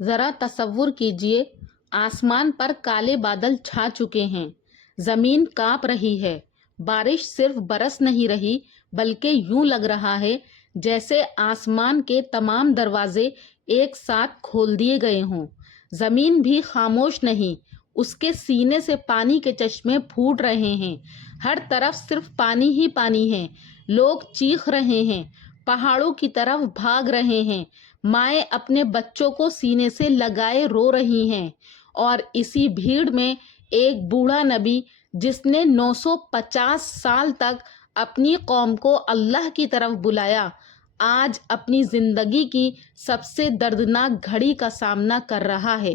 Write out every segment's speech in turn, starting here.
ذرا تصور کیجئے، آسمان پر کالے بادل چھا چکے ہیں، زمین کانپ رہی ہے، بارش صرف برس نہیں رہی بلکہ یوں لگ رہا ہے جیسے آسمان کے تمام دروازے ایک ساتھ کھول دیے گئے ہوں۔ زمین بھی خاموش نہیں، اس کے سینے سے پانی کے چشمے پھوٹ رہے ہیں، ہر طرف صرف پانی ہی پانی ہے، لوگ چیخ رہے ہیں، پہاڑوں کی طرف بھاگ رہے ہیں، مائیں اپنے بچوں کو سینے سے لگائے رو رہی ہیں، اور اسی بھیڑ میں ایک بوڑھا نبی جس نے 950 سال تک اپنی قوم کو اللہ کی طرف بلایا، آج اپنی زندگی کی سب سے دردناک گھڑی کا سامنا کر رہا ہے۔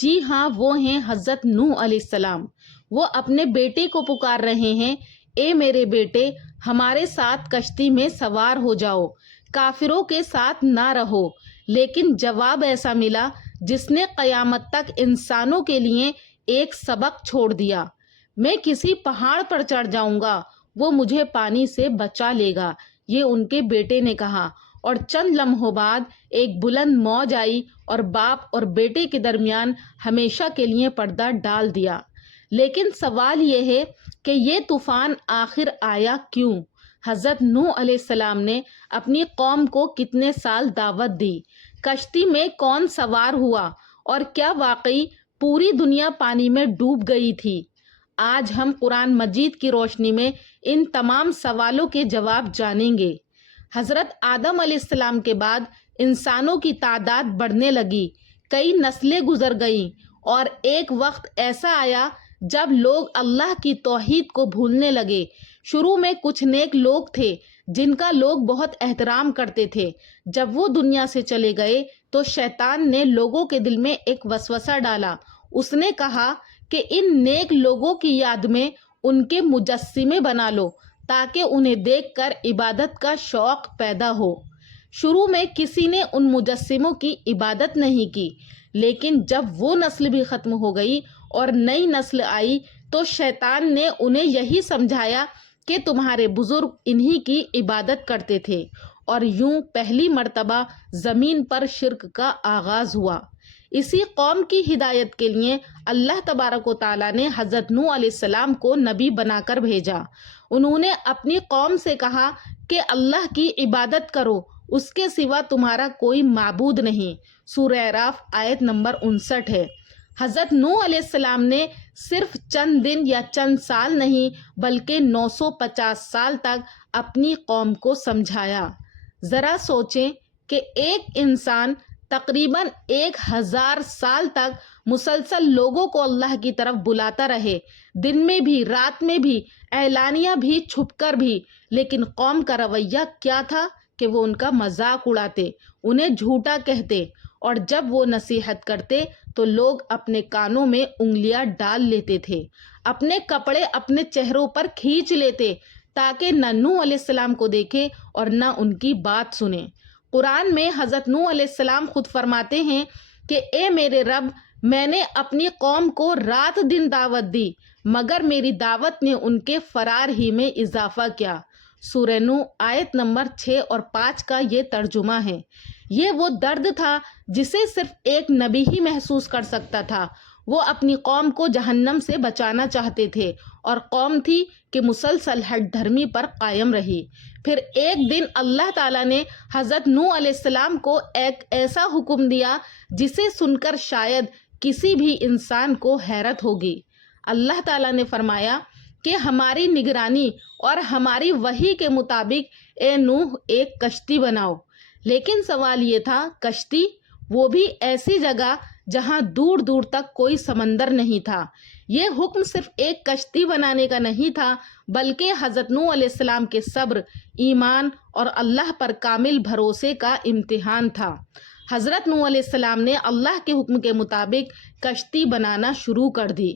جی ہاں، وہ ہیں حضرت نوح علیہ السلام۔ وہ اپنے بیٹے کو پکار رہے ہیں، اے میرے بیٹے، ہمارے ساتھ کشتی میں سوار ہو جاؤ، کافروں کے ساتھ نہ رہو۔ لیکن جواب ایسا ملا جس نے قیامت تک انسانوں کے لیے ایک سبق چھوڑ دیا۔ میں کسی پہاڑ پر چڑھ جاؤں گا، وہ مجھے پانی سے بچا لے گا، یہ ان کے بیٹے نے کہا، اور چند لمحوں بعد ایک بلند موج آئی اور باپ اور بیٹے کے درمیان ہمیشہ کے لیے پردہ ڈال دیا۔ لیکن سوال یہ ہے کہ یہ طوفان آخر آیا کیوں؟ حضرت نوح علیہ السلام نے اپنی قوم کو کتنے سال دعوت دی؟ کشتی میں کون سوار ہوا؟ اور کیا واقعی پوری دنیا پانی میں ڈوب گئی تھی؟ آج ہم قرآن مجید کی روشنی میں ان تمام سوالوں کے جواب جانیں گے۔ حضرت آدم علیہ السلام کے بعد انسانوں کی تعداد بڑھنے لگی، کئی نسلیں گزر گئیں، اور ایک وقت ایسا آیا جب لوگ اللہ کی توحید کو بھولنے لگے۔ شروع میں کچھ نیک لوگ تھے جن کا لوگ بہت احترام کرتے تھے۔ جب وہ دنیا سے چلے گئے تو شیطان نے لوگوں کے دل میں ایک وسوسہ ڈالا۔ اس نے کہا کہ ان نیک لوگوں کی یاد میں ان کے مجسمے بنا لو تاکہ انہیں دیکھ کر عبادت کا شوق پیدا ہو۔ شروع میں کسی نے ان مجسموں کی عبادت نہیں کی، لیکن جب وہ نسل بھی ختم ہو گئی اور نئی نسل آئی تو شیطان نے انہیں یہی سمجھایا کہ تمہارے بزرگ انہی کی عبادت کرتے تھے، اور یوں پہلی مرتبہ زمین پر شرک کا آغاز ہوا۔ اسی قوم کی ہدایت کے لیے اللہ تبارک و تعالیٰ نے حضرت نوح علیہ السلام کو نبی بنا کر بھیجا۔ انہوں نے اپنی قوم سے کہا کہ اللہ کی عبادت کرو، اس کے سوا تمہارا کوئی معبود نہیں۔ سورہ اعراف آیت نمبر 59 ہے۔ حضرت نوح علیہ السلام نے صرف چند دن یا چند سال نہیں بلکہ 950 سال تک اپنی قوم کو سمجھایا۔ ذرا سوچیں کہ ایک انسان تقریباً 1000 سال تک مسلسل لوگوں کو اللہ کی طرف بلاتا رہے، دن میں بھی، رات میں بھی، اعلانیہ بھی، چھپ کر بھی، لیکن قوم کا رویہ کیا تھا کہ وہ ان کا مذاق اڑاتے، انہیں جھوٹا کہتے، اور جب وہ نصیحت کرتے تو لوگ اپنے کانوں میں انگلیاں ڈال لیتے تھے، اپنے کپڑے اپنے چہروں پر کھینچ لیتے تاکہ نہ نوح علیہ السلام کو دیکھیں اور نہ ان کی بات سنیں۔ قرآن میں حضرت نوح علیہ السلام خود فرماتے ہیں کہ اے میرے رب، میں نے اپنی قوم کو رات دن دعوت دی، مگر میری دعوت نے ان کے فرار ہی میں اضافہ کیا۔ سورہ نوح آیت نمبر 6 اور 5 کا یہ ترجمہ ہے۔ یہ وہ درد تھا جسے صرف ایک نبی ہی محسوس کر سکتا تھا۔ وہ اپنی قوم کو جہنم سے بچانا چاہتے تھے، اور قوم تھی کہ مسلسل ہٹ دھرمی پر قائم رہی۔ پھر ایک دن اللہ تعالیٰ نے حضرت نوح علیہ السلام کو ایک ایسا حکم دیا جسے سن کر شاید کسی بھی انسان کو حیرت ہوگی۔ اللہ تعالیٰ نے فرمایا کہ ہماری نگرانی اور ہماری وحی کے مطابق اے نوح ایک کشتی بناؤ۔ لیکن سوال یہ تھا، کشتی؟ وہ بھی ایسی جگہ جہاں دور دور تک کوئی سمندر نہیں تھا۔ یہ حکم صرف ایک کشتی بنانے کا نہیں تھا بلکہ حضرت نوح علیہ السلام کے صبر، ایمان اور اللہ پر کامل بھروسے کا امتحان تھا۔ حضرت نوح علیہ السلام نے اللہ کے حکم کے مطابق کشتی بنانا شروع کر دی۔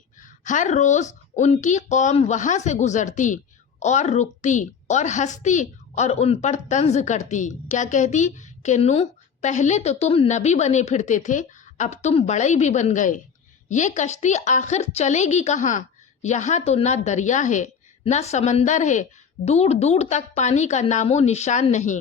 ہر روز ان کی قوم وہاں سے گزرتی اور رکتی اور ہنستی اور ان پر طنز کرتی۔ کیا کہتی کہ نوح، پہلے تو تم نبی بنے پھرتے تھے، اب تم بڑئی بھی بن گئے۔ یہ کشتی آخر چلے گی کہاں؟ یہاں تو نہ دریا ہے، نہ سمندر ہے، دور دور تک پانی کا نام و نشان نہیں۔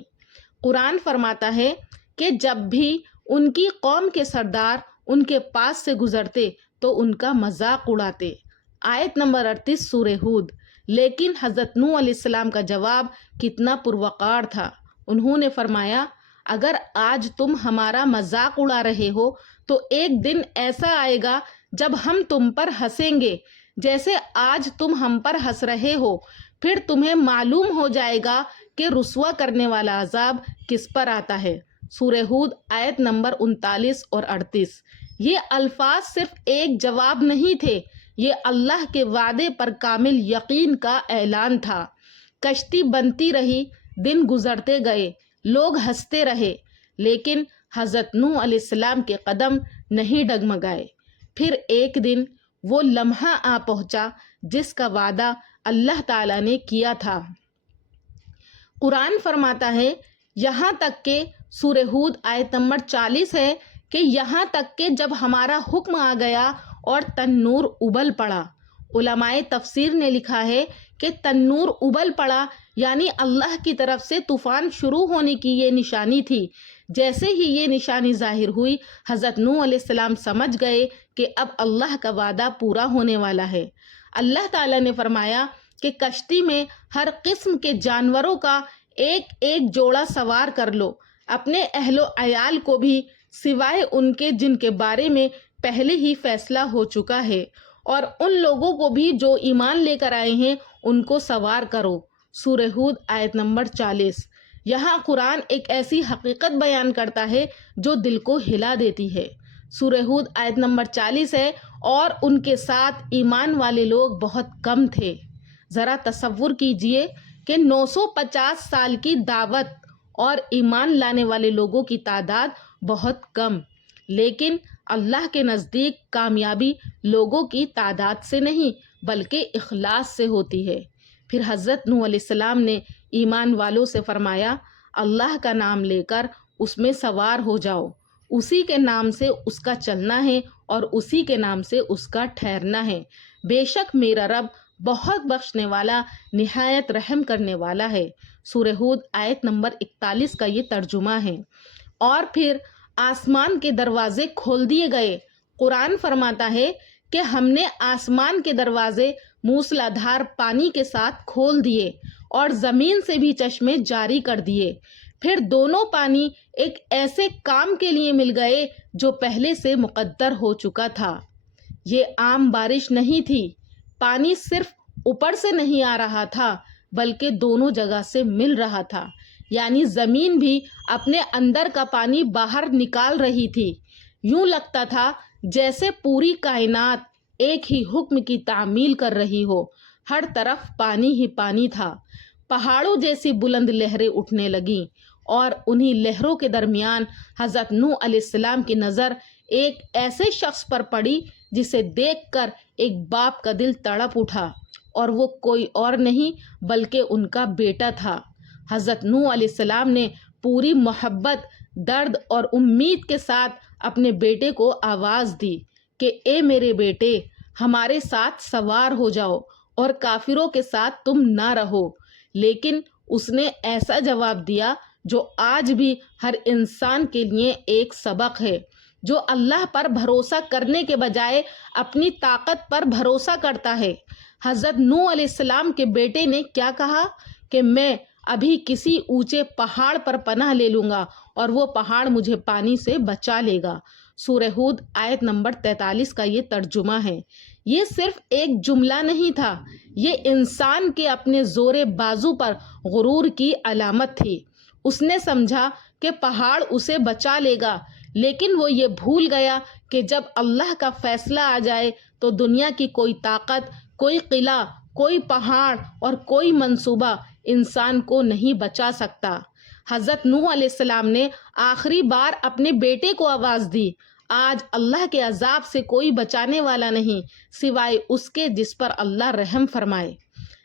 قرآن فرماتا ہے کہ جب بھی ان کی قوم کے سردار ان کے پاس سے گزرتے تو ان کا مذاق اڑاتے۔ آیت نمبر 38 سورہ ہود۔ لیکن حضرت نوح علیہ السلام کا جواب کتنا پروقار تھا۔ انہوں نے فرمایا اگر آج تم ہمارا مذاق اڑا رہے ہو تو ایک دن ایسا آئے گا جب ہم تم پر ہنسیں گے جیسے آج تم ہم پر ہنس رہے ہو، پھر تمہیں معلوم ہو جائے گا کہ رسوا کرنے والا عذاب کس پر آتا ہے۔ سورہ ہود آیت نمبر 39 اور 38۔ یہ الفاظ صرف ایک جواب نہیں تھے، یہ اللہ کے وعدے پر کامل یقین کا اعلان تھا۔ کشتی بنتی رہی، دن گزرتے گئے، لوگ ہنستے رہے، لیکن حضرت نوح علیہ السلام کے قدم نہیں ڈگمگائے۔ پھر ایک دن وہ لمحہ آ پہنچا جس کا وعدہ اللہ تعالیٰ نے کیا تھا۔ قرآن فرماتا ہے یہاں تک کہ سورہ ہود آیت نمبر 40 ہے کہ یہاں تک کہ جب ہمارا حکم آ گیا اور تنور ابل پڑا۔ علماء تفسیر نے لکھا ہے کہ تنور ابل پڑا یعنی اللہ کی طرف سے طوفان شروع ہونے کی یہ نشانی تھی۔ جیسے ہی یہ نشانی ظاہر ہوئی حضرت نوح علیہ السلام سمجھ گئے کہ اب اللہ کا وعدہ پورا ہونے والا ہے۔ اللہ تعالیٰ نے فرمایا کہ کشتی میں ہر قسم کے جانوروں کا ایک ایک جوڑا سوار کر لو، اپنے اہل و عیال کو بھی سوائے ان کے جن کے بارے میں پہلے ہی فیصلہ ہو چکا ہے، اور ان لوگوں کو بھی جو ایمان لے کر آئے ہیں ان کو سوار کرو۔ سورہ ہود آیت نمبر 40۔ یہاں قرآن ایک ایسی حقیقت بیان کرتا ہے جو دل کو ہلا دیتی ہے۔ سورہ ہود آیت نمبر 40 ہے اور ان کے ساتھ ایمان والے لوگ بہت کم تھے۔ ذرا تصور کیجئے کہ 950 سال کی دعوت اور ایمان لانے والے لوگوں کی تعداد بہت کم، لیکن اللہ کے نزدیک کامیابی لوگوں کی تعداد سے نہیں بلکہ اخلاص سے ہوتی ہے۔ پھر حضرت نوح علیہ السلام نے ایمان والوں سے فرمایا اللہ کا نام لے کر اس میں سوار ہو جاؤ، اسی کے نام سے اس کا چلنا ہے اور اسی کے نام سے اس کا ٹھہرنا ہے۔ بے شک میرا رب بہت بخشنے والا نہایت رحم کرنے والا ہے۔ سورہ ہود آیت نمبر 41 کا یہ ترجمہ ہے۔ اور پھر آسمان کے دروازے کھول دیے گئے۔ قرآن فرماتا ہے کہ ہم نے آسمان کے دروازے موسلادھار پانی کے ساتھ کھول دیے اور زمین سے بھی چشمے جاری کر دیے۔ پھر دونوں پانی ایک ایسے کام کے لیے مل گئے جو پہلے سے مقدر ہو چکا تھا۔ یہ عام بارش نہیں تھی، پانی صرف اوپر سے نہیں آ رہا تھا بلکہ دونوں جگہ سے مل رہا تھا، یعنی زمین بھی اپنے اندر کا پانی باہر نکال رہی تھی۔ یوں لگتا تھا جیسے پوری کائنات ایک ہی حکم کی تعمیل کر رہی ہو، ہر طرف پانی ہی پانی تھا۔ پہاڑوں جیسی بلند لہریں اٹھنے لگیں اور انہی لہروں کے درمیان حضرت نوح علیہ السلام کی نظر ایک ایسے شخص پر پڑی جسے دیکھ کر ایک باپ کا دل تڑپ اٹھا، اور وہ کوئی اور نہیں بلکہ ان کا بیٹا تھا۔ حضرت نوح علیہ السلام نے پوری محبت، درد اور امید کے ساتھ اپنے بیٹے کو آواز دی کہ اے میرے بیٹے، ہمارے ساتھ سوار ہو جاؤ اور کافروں کے ساتھ تم نہ رہو۔ لیکن اس نے ایسا جواب دیا جو آج بھی ہر انسان کے لیے ایک سبق ہے، جو اللہ پر بھروسہ کرنے کے بجائے اپنی طاقت پر بھروسہ کرتا ہے۔ حضرت نوح علیہ السلام کے بیٹے نے کیا کہا کہ میں ابھی کسی اونچے پہاڑ پر پناہ لے لوں گا اور وہ پہاڑ مجھے پانی سے بچا لے گا۔ سورہ ہود آیت نمبر 43 کا یہ ترجمہ ہے۔ یہ صرف ایک جملہ نہیں تھا، یہ انسان کے اپنے زور بازو پر غرور کی علامت تھی۔ اس نے سمجھا کہ پہاڑ اسے بچا لے گا، لیکن وہ یہ بھول گیا کہ جب اللہ کا فیصلہ آ جائے تو دنیا کی کوئی طاقت، کوئی قلعہ، کوئی پہاڑ اور کوئی منصوبہ انسان کو نہیں بچا سکتا۔ حضرت نوح علیہ السلام نے آخری بار اپنے بیٹے کو آواز دی، آج اللہ کے عذاب سے کوئی بچانے والا نہیں سوائے اس کے جس پر اللہ رحم فرمائے۔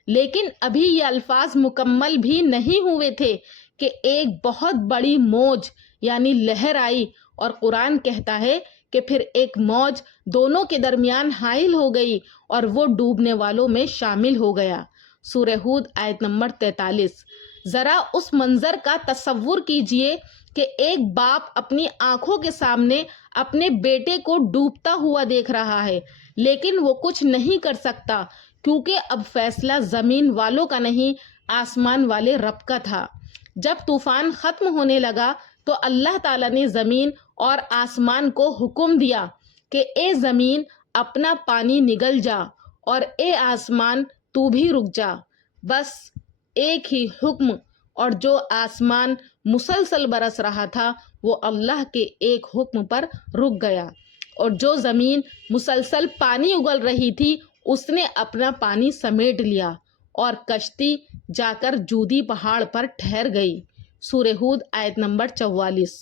لیکن ابھی یہ الفاظ مکمل بھی نہیں ہوئے تھے کہ ایک بہت بڑی موج یعنی لہر آئی، اور قرآن کہتا ہے کہ پھر ایک موج دونوں کے درمیان حائل ہو گئی اور وہ ڈوبنے والوں میں شامل ہو گیا۔ سورہ ہود آیت نمبر 43۔ ذرا اس منظر کا تصور کیجئے کہ ایک باپ اپنی آنکھوں کے سامنے اپنے بیٹے کو ڈوبتا ہوا دیکھ رہا ہے، لیکن وہ کچھ نہیں کر سکتا کیونکہ اب فیصلہ زمین والوں کا نہیں، آسمان والے رب کا تھا۔ جب طوفان ختم ہونے لگا تو اللہ تعالیٰ نے زمین اور آسمان کو حکم دیا کہ اے زمین اپنا پانی نگل جا اور اے آسمان تو بھی رک جا۔ بس ایک ہی حکم، اور جو آسمان مسلسل برس رہا تھا وہ اللہ کے ایک حکم پر رک گیا، اور جو زمین مسلسل پانی اگل رہی تھی اس نے اپنا پانی سمیٹ لیا اور کشتی جا کر جودی پہاڑ پر ٹھہر گئی۔ سورہ ہود آیت نمبر 44۔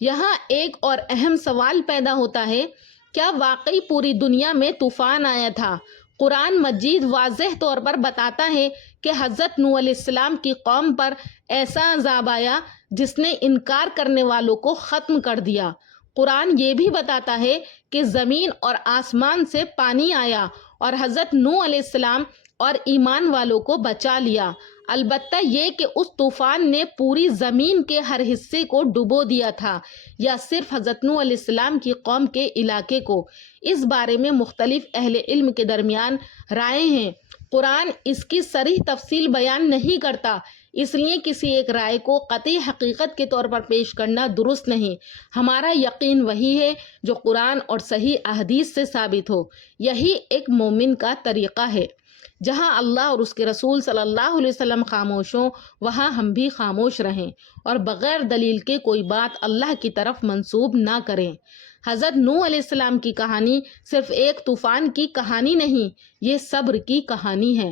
یہاں ایک اور اہم سوال پیدا ہوتا ہے، کیا واقعی پوری دنیا میں طوفان آیا تھا؟ قرآن مجید واضح طور پر بتاتا ہے کہ حضرت نوح علیہ السلام کی قوم پر ایسا عذاب آیا جس نے انکار کرنے والوں کو ختم کر دیا۔ قرآن یہ بھی بتاتا ہے کہ زمین اور آسمان سے پانی آیا اور حضرت نوح علیہ السلام اور ایمان والوں کو بچا لیا۔ البتہ یہ کہ اس طوفان نے پوری زمین کے ہر حصے کو ڈبو دیا تھا یا صرف حضرت نوح علیہ السلام کی قوم کے علاقے کو، اس بارے میں مختلف اہل علم کے درمیان رائے ہیں۔ قرآن اس کی صریح تفصیل بیان نہیں کرتا، اس لیے کسی ایک رائے کو قطعی حقیقت کے طور پر پیش کرنا درست نہیں۔ ہمارا یقین وہی ہے جو قرآن اور صحیح احادیث سے ثابت ہو۔ یہی ایک مومن کا طریقہ ہے۔ جہاں اللہ اور اس کے رسول صلی اللہ علیہ وسلم خاموش ہوں وہاں ہم بھی خاموش رہیں اور بغیر دلیل کے کوئی بات اللہ کی طرف منسوب نہ کریں۔ حضرت نوح علیہ السلام کی کہانی صرف ایک طوفان کی کہانی نہیں، یہ صبر کی کہانی ہے۔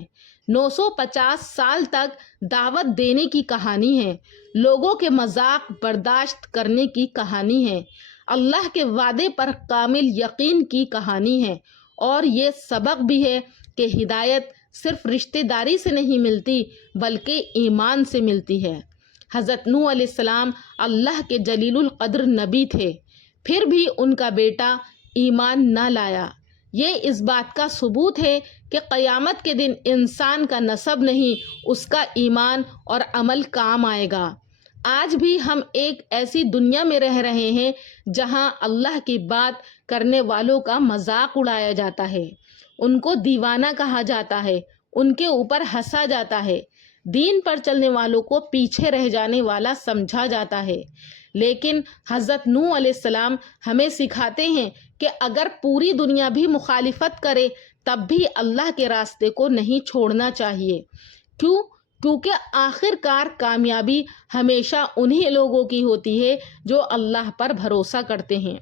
950 سال تک دعوت دینے کی کہانی ہے، لوگوں کے مذاق برداشت کرنے کی کہانی ہے، اللہ کے وعدے پر کامل یقین کی کہانی ہے، اور یہ سبق بھی ہے کہ ہدایت صرف رشتہ داری سے نہیں ملتی بلکہ ایمان سے ملتی ہے۔ حضرت نوح علیہ السلام اللہ کے جلیل القدر نبی تھے، پھر بھی ان کا بیٹا ایمان نہ لایا۔ یہ اس بات کا ثبوت ہے کہ قیامت کے دن انسان کا نسب نہیں، اس کا ایمان اور عمل کام آئے گا۔ آج بھی ہم ایک ایسی دنیا میں رہ رہے ہیں جہاں اللہ کی بات کرنے والوں کا مذاق اڑایا جاتا ہے، ان کو دیوانہ کہا جاتا ہے، ان کے اوپر ہنسا جاتا ہے، دین پر چلنے والوں کو پیچھے رہ جانے والا سمجھا جاتا ہے۔ لیکن حضرت نوح علیہ السلام ہمیں سکھاتے ہیں کہ اگر پوری دنیا بھی مخالفت کرے تب بھی اللہ کے راستے کو نہیں چھوڑنا چاہیے۔ کیونکہ آخر کار کامیابی ہمیشہ انہی لوگوں کی ہوتی ہے جو اللہ پر بھروسہ کرتے ہیں۔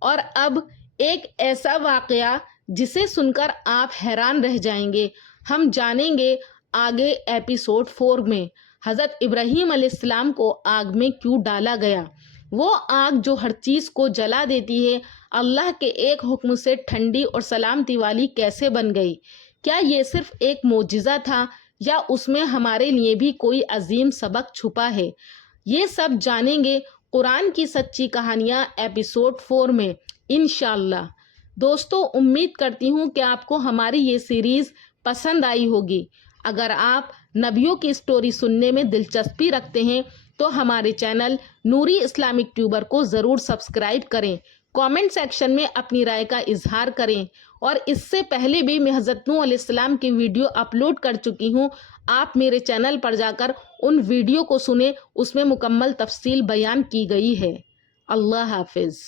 اور اب ایک ایسا واقعہ جسے سن کر آپ حیران رہ جائیں گے، ہم جانیں گے آگے ایپیسوڈ 4 میں حضرت ابراہیم علیہ السلام کو آگ میں کیوں ڈالا گیا۔ وہ آگ جو ہر چیز کو جلا دیتی ہے اللہ کے ایک حکم سے ٹھنڈی اور سلامتی والی کیسے بن گئی؟ کیا یہ صرف ایک معجزہ تھا یا اس میں ہمارے لیے بھی کوئی عظیم سبق چھپا ہے؟ یہ سب جانیں گے قرآن کی سچی کہانیاں ایپیسوڈ 4 میں انشاءاللہ۔ دوستو، امید کرتی ہوں کہ آپ کو ہماری یہ سیریز پسند آئی ہوگی۔ اگر آپ نبیوں کی سٹوری سننے میں دلچسپی رکھتے ہیں تو ہمارے چینل نوری اسلامک ٹیوبر کو ضرور سبسکرائب کریں، کامنٹ سیکشن میں اپنی رائے کا اظہار کریں، اور اس سے پہلے بھی میں حضرت نوح علیہ السلام کی ویڈیو اپلوڈ کر چکی ہوں، آپ میرے چینل پر جا کر ان ویڈیو کو سنیں، اس میں مکمل تفصیل بیان کی گئی ہے۔ اللہ حافظ۔